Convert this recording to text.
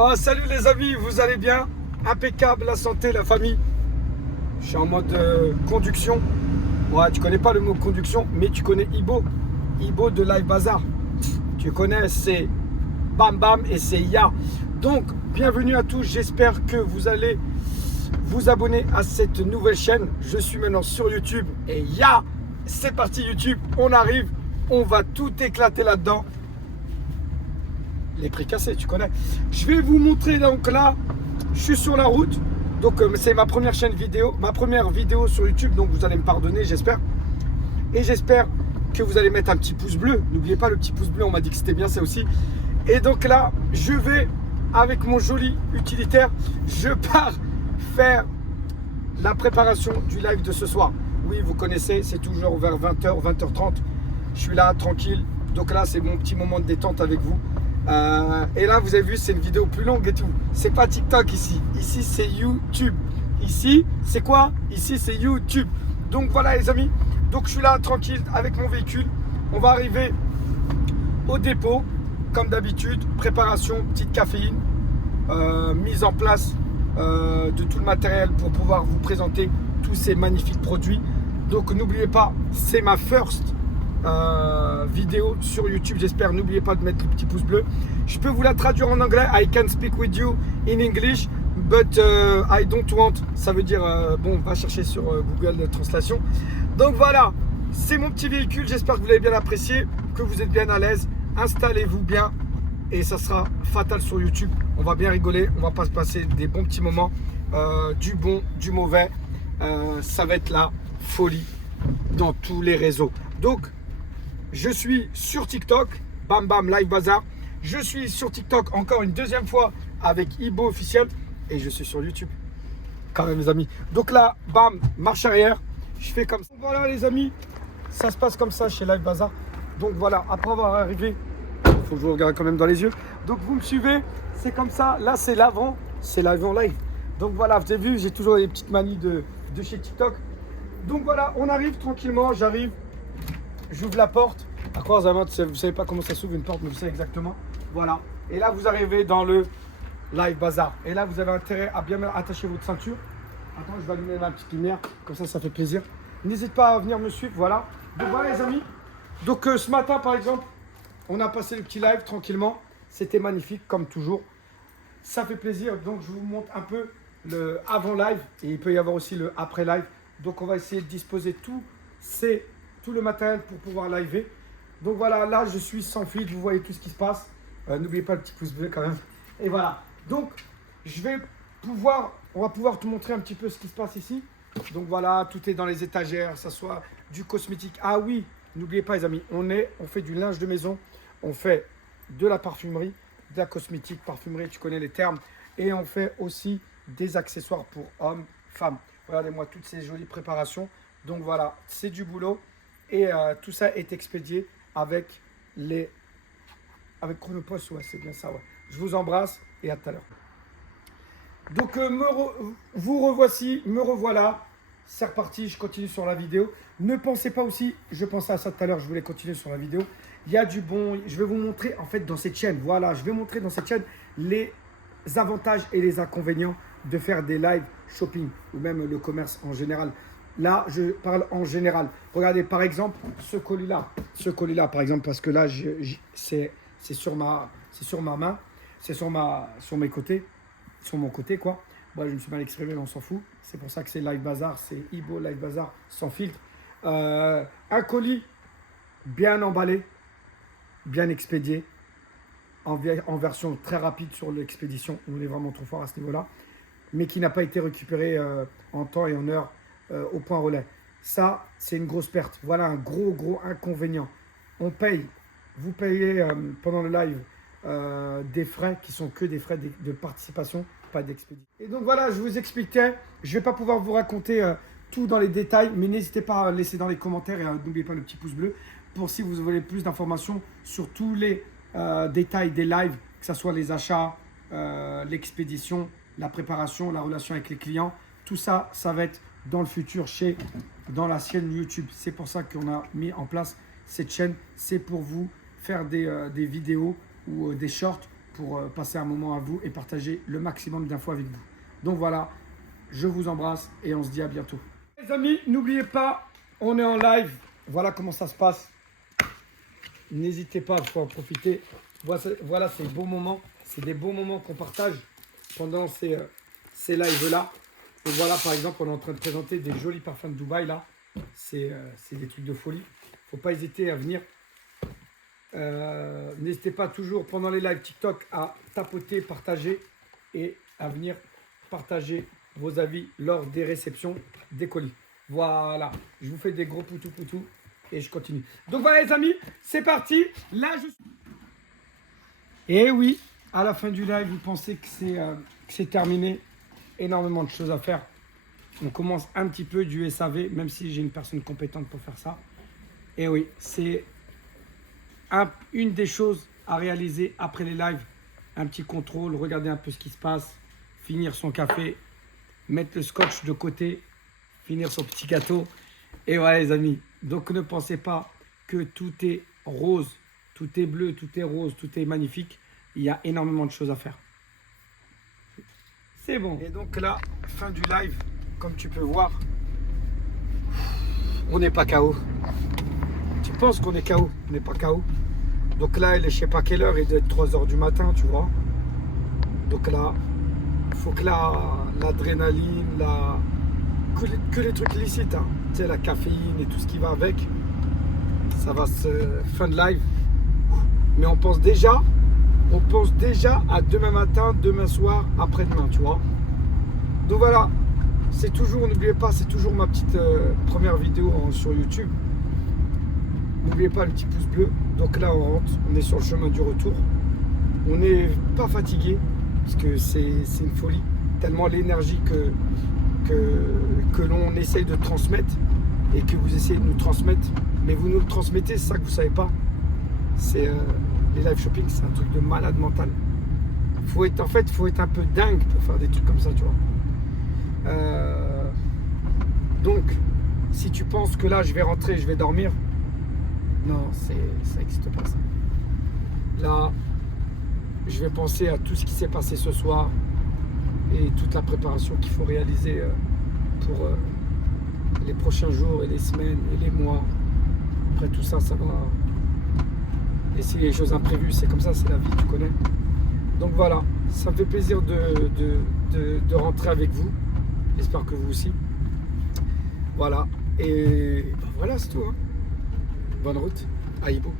Oh, salut les amis, vous allez bien? Impeccable, la santé, la famille. Je suis en mode conduction. Ouais, tu connais pas le mot conduction, mais tu connais Ibo. Ibo de Live Bazar. Tu connais, c'est Bam Bam et c'est Ya. Donc, bienvenue à tous. J'espère que vous allez vous abonner à cette nouvelle chaîne. Je suis maintenant sur YouTube et Ya, c'est parti YouTube. On arrive, on va tout éclater là-dedans. Les prix cassés, tu connais. Je vais vous montrer, donc là, je suis sur la route. Donc c'est ma première chaîne vidéo, ma première vidéo sur YouTube. Donc vous allez me pardonner, j'espère. Et j'espère que vous allez mettre un petit pouce bleu. N'oubliez pas le petit pouce bleu, on m'a dit que c'était bien ça aussi. Et donc là, je vais, avec mon joli utilitaire, je pars faire la préparation du live de ce soir. Oui, vous connaissez, c'est toujours vers 20h, 20h30. Je suis là, tranquille. Donc là, c'est mon petit moment de détente avec vous. Et là, vous avez vu, c'est une vidéo plus longue et tout. C'est pas TikTok ici. Ici, c'est YouTube. Ici, c'est quoi? Ici, c'est YouTube. Donc voilà, les amis. Donc je suis là, tranquille, avec mon véhicule. On va arriver au dépôt, comme d'habitude. Préparation, petite caféine. Mise en place de tout le matériel pour pouvoir vous présenter tous ces magnifiques produits. Donc n'oubliez pas, c'est ma first vidéo sur YouTube. J'espère, n'oubliez pas de mettre le petit pouce bleu. Je peux vous la traduire en anglais. I can speak with you in English, but I don't want. Ça veut dire, bon, va chercher sur Google Translation. Donc voilà, c'est mon petit véhicule. J'espère que vous l'avez bien apprécié, que vous êtes bien à l'aise. Installez-vous bien et ça sera fatal sur YouTube. On va bien rigoler, on va pas se passer des bons petits moments, du bon, du mauvais. Ça va être la folie dans tous les réseaux. Donc je suis sur TikTok, Bam Bam Live Bazar. Je suis sur TikTok encore une deuxième fois avec Ibo officiel. Et je suis sur YouTube, quand même les amis. Donc là, bam, marche arrière. Je fais comme ça. Voilà les amis, ça se passe comme ça chez Live Bazar. Donc voilà, après avoir arrivé, il faut que je vous regarde quand même dans les yeux. Donc vous me suivez, c'est comme ça. Là c'est l'avant live. Donc voilà, vous avez vu, j'ai toujours des petites manies de chez TikTok. Donc voilà, on arrive tranquillement, j'arrive. J'ouvre la porte. À quoi vous ne savez pas comment ça s'ouvre une porte, mais vous savez exactement. Voilà. Et là, vous arrivez dans le Live Bazar. Et là, vous avez intérêt à bien attacher votre ceinture. Attends, je vais allumer ma petite lumière. Comme ça fait plaisir. N'hésitez pas à venir me suivre. Voilà. Donc voilà, les amis. Donc ce matin, par exemple, on a passé le petit live tranquillement. C'était magnifique, comme toujours. Ça fait plaisir. Donc, je vous montre un peu le avant live. Et il peut y avoir aussi le après live. Donc, on va essayer de disposer tout le matériel pour pouvoir liver. Donc voilà, là je suis sans filtre, vous voyez tout ce qui se passe. N'oubliez pas le petit pouce bleu quand même. Et voilà. Donc on va pouvoir te montrer un petit peu ce qui se passe ici. Donc voilà, tout est dans les étagères, ça soit du cosmétique. Ah oui, n'oubliez pas les amis, on fait du linge de maison, on fait de la parfumerie, de la cosmétique, parfumerie, tu connais les termes. Et on fait aussi des accessoires pour hommes, femmes. Regardez-moi toutes ces jolies préparations. Donc voilà, c'est du boulot. Et tout ça est expédié avec Chronopost, ouais, c'est bien ça, ouais. Je vous embrasse et à tout à l'heure. Donc vous revoici, me revoilà. C'est reparti, je continue sur la vidéo. Ne pensez pas aussi, je pensais à ça tout à l'heure, je voulais continuer sur la vidéo. Il y a du bon, je vais vous montrer en fait dans cette chaîne, voilà, je vais montrer dans cette chaîne les avantages et les inconvénients de faire des live shopping ou même le commerce en général. Là, je parle en général. Regardez, par exemple, ce colis-là. Ce colis-là, par exemple, parce que là, c'est sur ma main. C'est sur mes côtés. Sur mon côté, quoi. Moi, je me suis mal exprimé, mais on s'en fout. C'est pour ça que c'est Live Bazar. C'est Ibo Live Bazar sans filtre. Un colis bien emballé, bien expédié, en version très rapide sur l'expédition. On est vraiment trop fort à ce niveau-là. Mais qui n'a pas été récupéré en temps et en heure. Au point relais. Ça, c'est une grosse perte. Voilà un gros inconvénient. On paye, vous payez pendant le live des frais qui sont que des frais de participation, pas d'expédition. Et donc voilà, je vous expliquais, je ne vais pas pouvoir vous raconter tout dans les détails, mais n'hésitez pas à laisser dans les commentaires et n'oubliez pas le petit pouce bleu pour si vous voulez plus d'informations sur tous les détails des lives, que ce soit les achats, l'expédition, la préparation, la relation avec les clients. Tout ça, ça va être dans le futur dans la chaîne YouTube. C'est pour ça qu'on a mis en place cette chaîne. C'est pour vous faire des vidéos ou des shorts pour passer un moment à vous et partager le maximum d'infos avec vous. Donc voilà, je vous embrasse et on se dit à bientôt. Les amis, n'oubliez pas, on est en live. Voilà comment ça se passe. N'hésitez pas, il faut en profiter. Voilà ces beaux moments. C'est des beaux moments qu'on partage pendant ces lives-là. Donc voilà, par exemple, on est en train de présenter des jolis parfums de Dubaï, là. C'est des trucs de folie. Faut pas hésiter à venir. N'hésitez pas toujours, pendant les lives TikTok, à tapoter, partager et à venir partager vos avis lors des réceptions des colis. Voilà, je vous fais des gros poutou et je continue. Donc voilà les amis, c'est parti. Là, Et oui, à la fin du live, vous pensez que c'est terminé. Énormément de choses à faire. On commence un petit peu du SAV, même si j'ai une personne compétente pour faire ça. Et oui, c'est une des choses à réaliser après les lives. Un petit contrôle, regarder un peu ce qui se passe, finir son café, mettre le scotch de côté, finir son petit gâteau. Et voilà les amis, donc ne pensez pas que tout est rose, tout est bleu, tout est rose, tout est magnifique. Il y a énormément de choses à faire. C'est bon. Et donc là, fin du live, comme tu peux voir, on n'est pas KO. Tu penses qu'on est KO, on n'est pas KO. Donc là, il est je sais pas quelle heure, il doit être 3 h du matin, tu vois. Donc là, il faut que l'adrénaline, que les trucs licites, hein. Tu sais, la caféine et tout ce qui va avec, ça va se fin de live. Mais on pense déjà à demain matin, demain soir, après-demain, tu vois. Donc voilà, c'est toujours, n'oubliez pas, c'est toujours ma petite première vidéo sur YouTube. N'oubliez pas le petit pouce bleu. Donc là, on rentre, on est sur le chemin du retour. On n'est pas fatigué, parce que c'est une folie. Tellement l'énergie que l'on essaye de transmettre et que vous essayez de nous transmettre. Mais vous nous le transmettez, c'est ça que vous ne savez pas. C'est les live shopping, c'est un truc de malade mental. Faut être un peu dingue pour faire des trucs comme ça, tu vois. Donc, si tu penses que là, je vais rentrer, je vais dormir, non, ça n'existe pas ça. Là, je vais penser à tout ce qui s'est passé ce soir et toute la préparation qu'il faut réaliser pour les prochains jours et les semaines et les mois. Après tout ça, ça va. Et c'est les choses imprévues, c'est comme ça, c'est la vie, tu connais. Donc voilà, ça me fait plaisir de rentrer avec vous. J'espère que vous aussi. Voilà, et ben voilà, c'est tout. Hein. Bonne route, Aïbo.